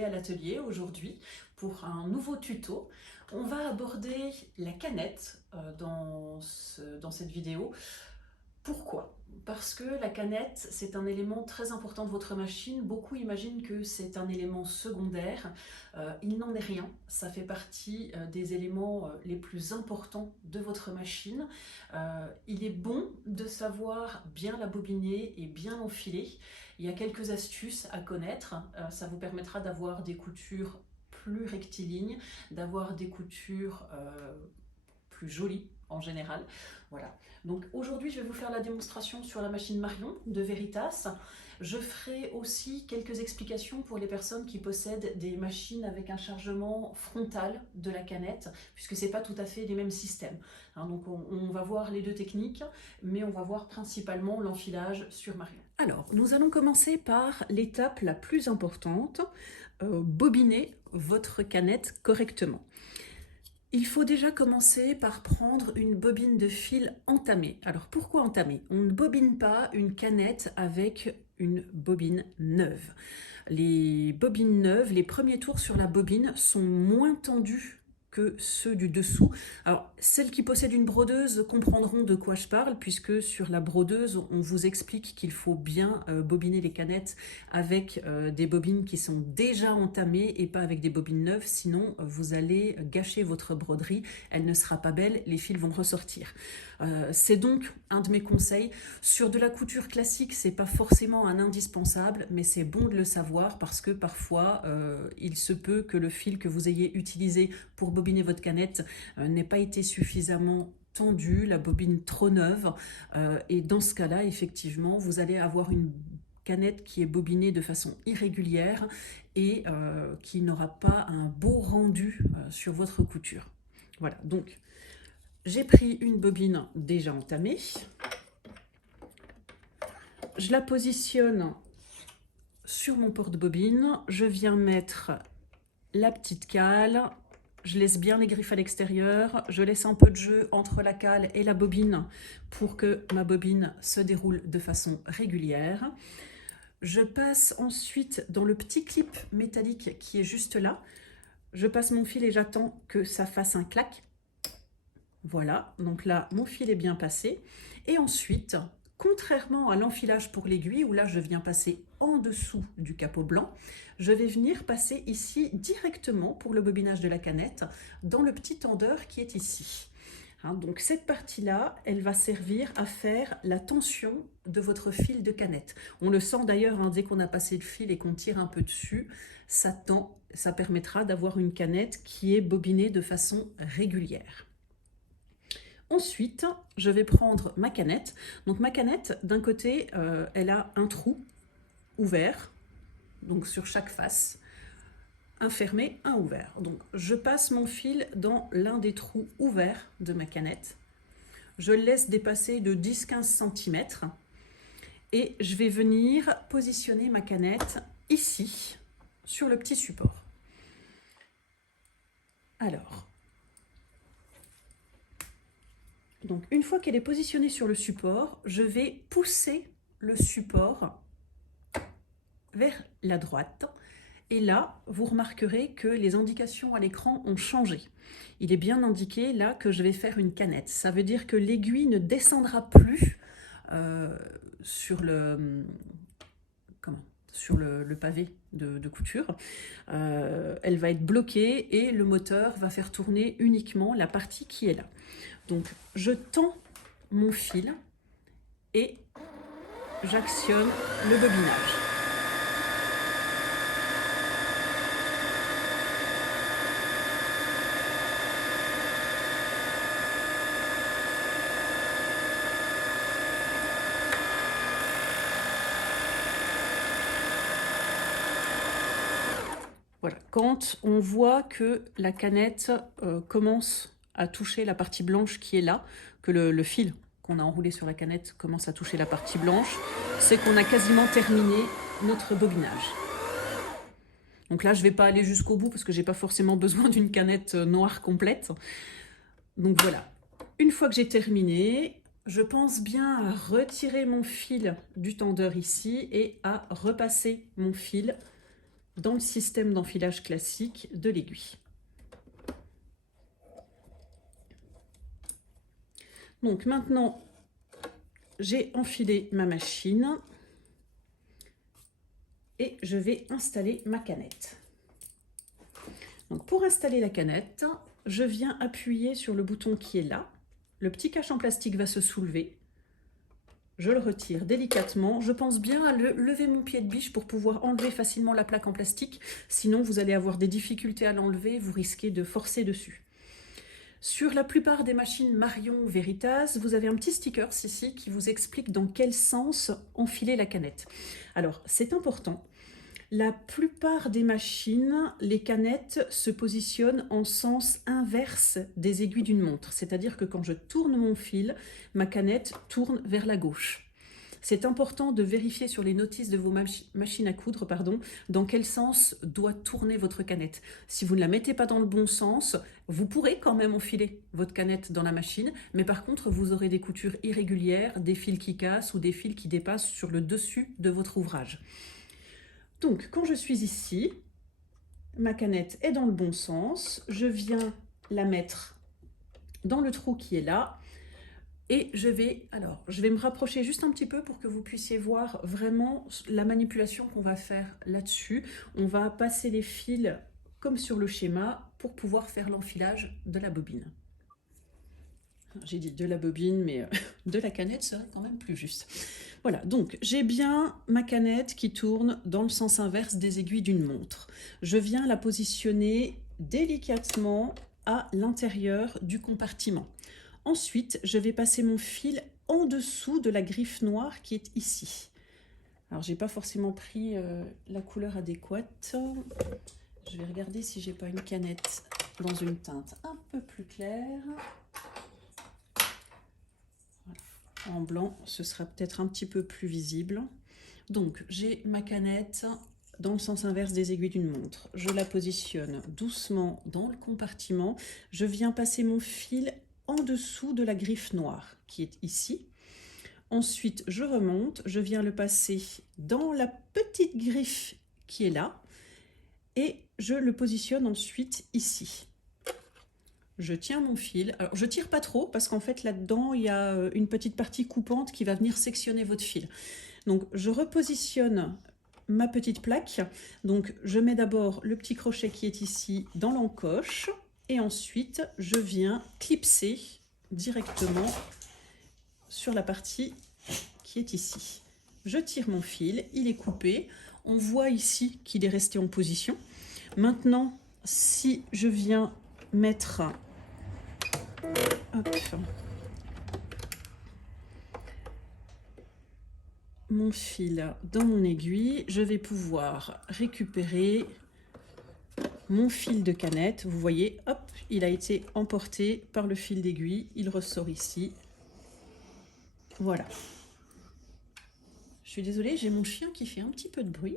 retrouver à l'atelier aujourd'hui pour un nouveau tuto. On va aborder la canette dans cette vidéo. Pourquoi? Parce que la canette, c'est un élément très important de votre machine. Beaucoup imaginent que c'est un élément secondaire. Il n'en est rien. Ça fait partie des éléments les plus importants de votre machine. Il est bon de savoir bien la bobiner et bien l'enfiler. Il y a quelques astuces à connaître. Ça vous permettra d'avoir des coutures plus rectilignes, d'avoir des coutures plus jolies en général. Voilà. Donc aujourd'hui, je vais vous faire la démonstration sur la machine Marion de Veritas. Je ferai aussi quelques explications pour les personnes qui possèdent des machines avec un chargement frontal de la canette, puisque ce n'est pas tout à fait les mêmes systèmes. Donc on va voir les deux techniques, mais on va voir principalement l'enfilage sur Marion. Alors, nous allons commencer par l'étape la plus importante, bobiner votre canette correctement. Il faut déjà commencer par prendre une bobine de fil entamée. Alors pourquoi entamée? On ne bobine pas une canette avec une bobine neuve. Les bobines neuves, les premiers tours sur la bobine sont moins tendus que ceux du dessous. Alors, celles qui possèdent une brodeuse comprendront de quoi je parle, puisque sur la brodeuse, on vous explique qu'il faut bien bobiner les canettes avec des bobines qui sont déjà entamées et pas avec des bobines neuves, sinon vous allez gâcher votre broderie, elle ne sera pas belle, les fils vont ressortir. C'est donc un de mes conseils. Sur de la couture classique, c'est pas forcément un indispensable, mais c'est bon de le savoir parce que parfois, il se peut que le fil que vous ayez utilisé pour bobiner votre canette n'ait pas été suffisamment tendu, la bobine trop neuve, et dans ce cas-là, effectivement, vous allez avoir une canette qui est bobinée de façon irrégulière et qui n'aura pas un beau rendu sur votre couture. Voilà, donc j'ai pris une bobine déjà entamée. Je la positionne sur mon porte-bobine. Je viens mettre la petite cale. Je laisse bien les griffes à l'extérieur. Je laisse un peu de jeu entre la cale et la bobine pour que ma bobine se déroule de façon régulière. Je passe ensuite dans le petit clip métallique qui est juste là. Je passe mon fil et j'attends que ça fasse un clac. Voilà, donc là, mon fil est bien passé. Et ensuite, contrairement à l'enfilage pour l'aiguille, où là, je viens passer en dessous du capot blanc, je vais venir passer ici directement pour le bobinage de la canette dans le petit tendeur qui est ici. Donc cette partie-là, elle va servir à faire la tension de votre fil de canette. On le sent d'ailleurs, dès qu'on a passé le fil et qu'on tire un peu dessus, ça tend, ça permettra d'avoir une canette qui est bobinée de façon régulière. Ensuite, je vais prendre ma canette. Donc ma canette, d'un côté, elle a un trou ouvert, donc sur chaque face, un fermé, un ouvert. Donc je passe mon fil dans l'un des trous ouverts de ma canette. Je le laisse dépasser de 10-15 cm et je vais venir positionner ma canette ici, sur le petit support. Alors, donc une fois qu'elle est positionnée sur le support, je vais pousser le support vers la droite. Et là, vous remarquerez que les indications à l'écran ont changé. Il est bien indiqué là que je vais faire une canette. Ça veut dire que l'aiguille ne descendra plus sur le pavé de couture. Elle va être bloquée et le moteur va faire tourner uniquement la partie qui est là. Donc, je tends mon fil et j'actionne le bobinage. Voilà, quand on voit que la canette commence à toucher la partie blanche qui est là, que le fil qu'on a enroulé sur la canette commence à toucher la partie blanche, c'est qu'on a quasiment terminé notre bobinage. Donc là, je ne vais pas aller jusqu'au bout parce que je n'ai pas forcément besoin d'une canette noire complète. Donc voilà, une fois que j'ai terminé, je pense bien à retirer mon fil du tendeur ici et à repasser mon fil dans le système d'enfilage classique de l'aiguille. Donc maintenant, j'ai enfilé ma machine et je vais installer ma canette. Donc pour installer la canette, je viens appuyer sur le bouton qui est là. Le petit cache en plastique va se soulever. Je le retire délicatement. Je pense bien à lever mon pied de biche pour pouvoir enlever facilement la plaque en plastique. Sinon, vous allez avoir des difficultés à l'enlever. Vous risquez de forcer dessus. Sur la plupart des machines Marion Veritas, vous avez un petit sticker ici qui vous explique dans quel sens enfiler la canette. Alors, c'est important. La plupart des machines, les canettes se positionnent en sens inverse des aiguilles d'une montre. C'est-à-dire que quand je tourne mon fil, ma canette tourne vers la gauche. C'est important de vérifier sur les notices de vos machines à coudre, dans quel sens doit tourner votre canette. Si vous ne la mettez pas dans le bon sens, vous pourrez quand même enfiler votre canette dans la machine, mais par contre, vous aurez des coutures irrégulières, des fils qui cassent ou des fils qui dépassent sur le dessus de votre ouvrage. Donc, quand je suis ici, ma canette est dans le bon sens, je viens la mettre dans le trou qui est là, et je vais me rapprocher juste un petit peu pour que vous puissiez voir vraiment la manipulation qu'on va faire là-dessus. On va passer les fils comme sur le schéma pour pouvoir faire l'enfilage de la bobine. J'ai dit de la bobine, mais de la canette serait quand même plus juste. Voilà, donc j'ai bien ma canette qui tourne dans le sens inverse des aiguilles d'une montre. Je viens la positionner délicatement à l'intérieur du compartiment. Ensuite, je vais passer mon fil en dessous de la griffe noire qui est ici. Alors, j'ai pas forcément pris la couleur adéquate. Je vais regarder si j'ai pas une canette dans une teinte un peu plus claire. Voilà. En blanc, ce sera peut-être un petit peu plus visible. Donc, j'ai ma canette dans le sens inverse des aiguilles d'une montre. Je la positionne doucement dans le compartiment. Je viens passer mon fil en dessous de la griffe noire qui est ici. Ensuite, je remonte, je viens le passer dans la petite griffe qui est là et je le positionne ensuite ici. Je tiens mon fil. Alors, je tire pas trop parce qu'en fait, là-dedans, il y a une petite partie coupante qui va venir sectionner votre fil. Donc, je repositionne ma petite plaque. Donc, je mets d'abord le petit crochet qui est ici dans l'encoche. Et ensuite, je viens clipser directement sur la partie qui est ici. Je tire mon fil, il est coupé. On voit ici qu'il est resté en position. Maintenant, si je viens mettre mon fil dans mon aiguille, je vais pouvoir récupérer mon fil de canette. Vous voyez, hop, il a été emporté par le fil d'aiguille. Il ressort ici. Voilà. Je suis désolée, j'ai mon chien qui fait un petit peu de bruit.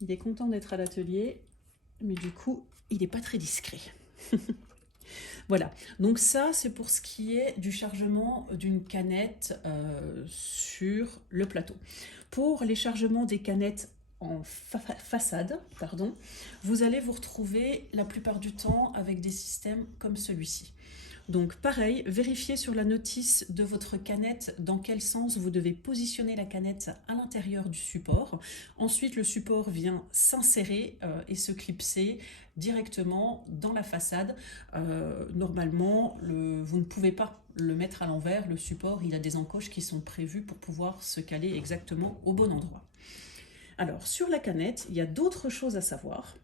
Il est content d'être à l'atelier, mais du coup, il n'est pas très discret. Voilà, donc ça, c'est pour ce qui est du chargement d'une canette sur le plateau. Pour les chargements des canettes en façade, vous allez vous retrouver la plupart du temps avec des systèmes comme celui-ci. Donc pareil, vérifiez sur la notice de votre canette dans quel sens vous devez positionner la canette à l'intérieur du support. Ensuite, le support vient s'insérer et se clipser directement dans la façade. Normalement, vous ne pouvez pas le mettre à l'envers. Le support, il a des encoches qui sont prévues pour pouvoir se caler exactement au bon endroit. Alors, sur la canette, il y a d'autres choses à savoir.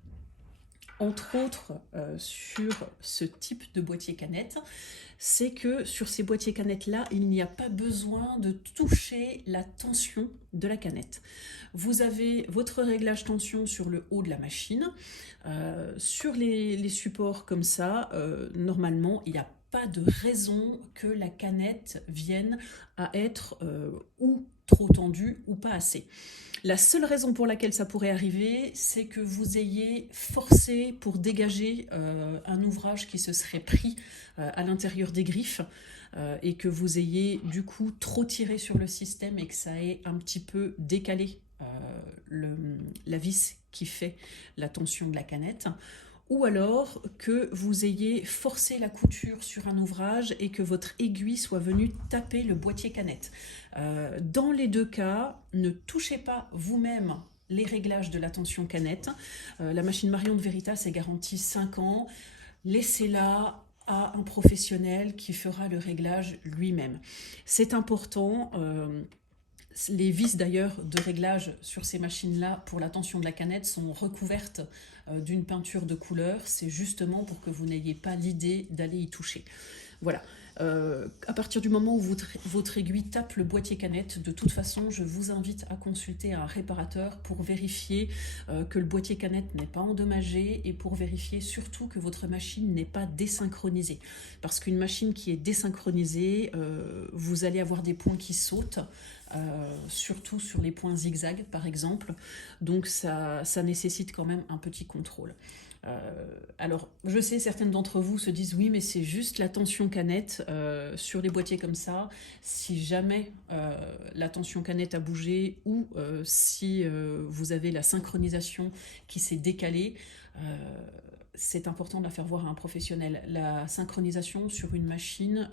Entre autres, sur ce type de boîtier canette, c'est que sur ces boîtiers canettes-là, il n'y a pas besoin de toucher la tension de la canette. Vous avez votre réglage tension sur le haut de la machine. Sur les supports comme ça, normalement, il n'y a pas de raison que la canette vienne à être ou trop tendue ou pas assez. La seule raison pour laquelle ça pourrait arriver, c'est que vous ayez forcé pour dégager un ouvrage qui se serait pris à l'intérieur des griffes et que vous ayez du coup trop tiré sur le système et que ça ait un petit peu décalé la vis qui fait la tension de la canette. Ou alors que vous ayez forcé la couture sur un ouvrage et que votre aiguille soit venue taper le boîtier canette. Dans les deux cas, ne touchez pas vous-même les réglages de la tension canette. La machine Marion de Veritas est garantie 5 ans. Laissez-la à un professionnel qui fera le réglage lui-même. C'est important. Les vis d'ailleurs de réglage sur ces machines-là pour la tension de la canette sont recouvertes d'une peinture de couleur. C'est justement pour que vous n'ayez pas l'idée d'aller y toucher. Voilà. À partir du moment où votre aiguille tape le boîtier canette, de toute façon, je vous invite à consulter un réparateur pour vérifier que le boîtier canette n'est pas endommagé et pour vérifier surtout que votre machine n'est pas désynchronisée. Parce qu'une machine qui est désynchronisée, vous allez avoir des points qui sautent, surtout sur les points zigzag par exemple. Donc ça nécessite quand même un petit contrôle. Alors, je sais, certaines d'entre vous se disent oui, mais c'est juste la tension canette sur les boîtiers comme ça. Si jamais la tension canette a bougé ou si vous avez la synchronisation qui s'est décalée, c'est important de la faire voir à un professionnel. La synchronisation sur une machine,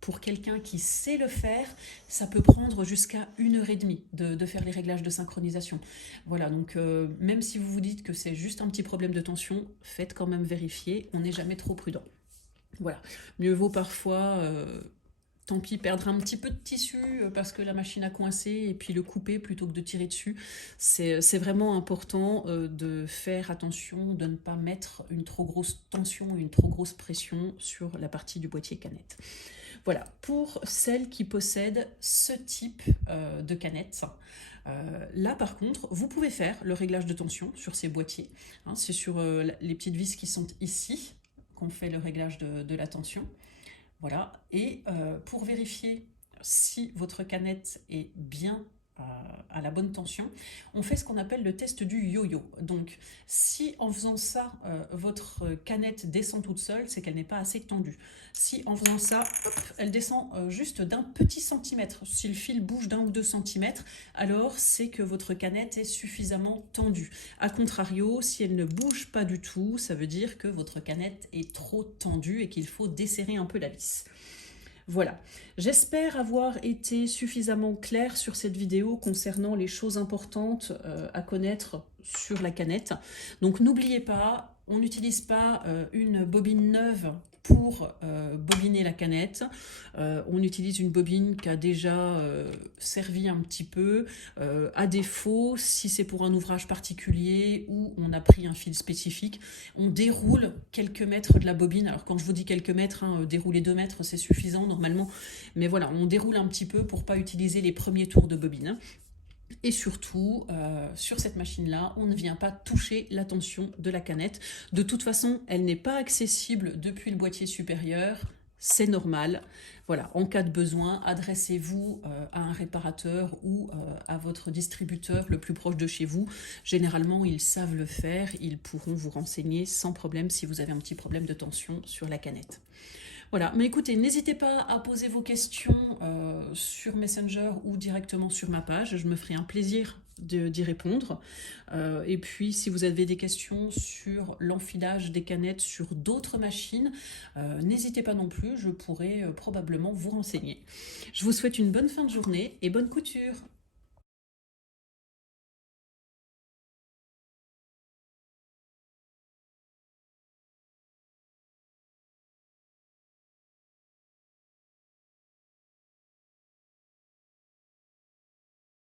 pour quelqu'un qui sait le faire, ça peut prendre jusqu'à 1h30 de faire les réglages de synchronisation. Voilà, donc même si vous vous dites que c'est juste un petit problème de tension, faites quand même vérifier, on n'est jamais trop prudent. Voilà, mieux vaut parfois... tant pis, perdre un petit peu de tissu parce que la machine a coincé et puis le couper plutôt que de tirer dessus. C'est vraiment important de faire attention, de ne pas mettre une trop grosse tension, une trop grosse pression sur la partie du boîtier canette. Voilà, pour celles qui possèdent ce type de canette, là par contre, vous pouvez faire le réglage de tension sur ces boîtiers. Hein, c'est sur les petites vis qui sont ici qu'on fait le réglage de la tension. Voilà, et pour vérifier si votre canette est bien à la bonne tension, on fait ce qu'on appelle le test du yo-yo. Donc, si en faisant ça, votre canette descend toute seule, c'est qu'elle n'est pas assez tendue. Si en faisant ça, hop, elle descend juste d'un petit centimètre, si le fil bouge d'1 ou 2 centimètres, alors c'est que votre canette est suffisamment tendue. A contrario, si elle ne bouge pas du tout, ça veut dire que votre canette est trop tendue et qu'il faut desserrer un peu la vis. Voilà, j'espère avoir été suffisamment claire sur cette vidéo concernant les choses importantes à connaître sur la canette. Donc n'oubliez pas, on n'utilise pas une bobine neuve pour bobiner la canette. On utilise une bobine qui a déjà servi un petit peu. À défaut, si c'est pour un ouvrage particulier ou on a pris un fil spécifique, on déroule quelques mètres de la bobine. Alors quand je vous dis quelques mètres, hein, dérouler 2 mètres, c'est suffisant normalement. Mais voilà, on déroule un petit peu pour ne pas utiliser les premiers tours de bobine. Et surtout, sur cette machine-là, on ne vient pas toucher la tension de la canette. De toute façon, elle n'est pas accessible depuis le boîtier supérieur. C'est normal. Voilà, en cas de besoin, adressez-vous à un réparateur ou à votre distributeur le plus proche de chez vous. Généralement, ils savent le faire. Ils pourront vous renseigner sans problème si vous avez un petit problème de tension sur la canette. Voilà, mais écoutez, n'hésitez pas à poser vos questions sur Messenger ou directement sur ma page. Je me ferai un plaisir d'y répondre. Et puis, si vous avez des questions sur l'enfilage des canettes sur d'autres machines, n'hésitez pas non plus, je pourrai probablement vous renseigner. Je vous souhaite une bonne fin de journée et bonne couture.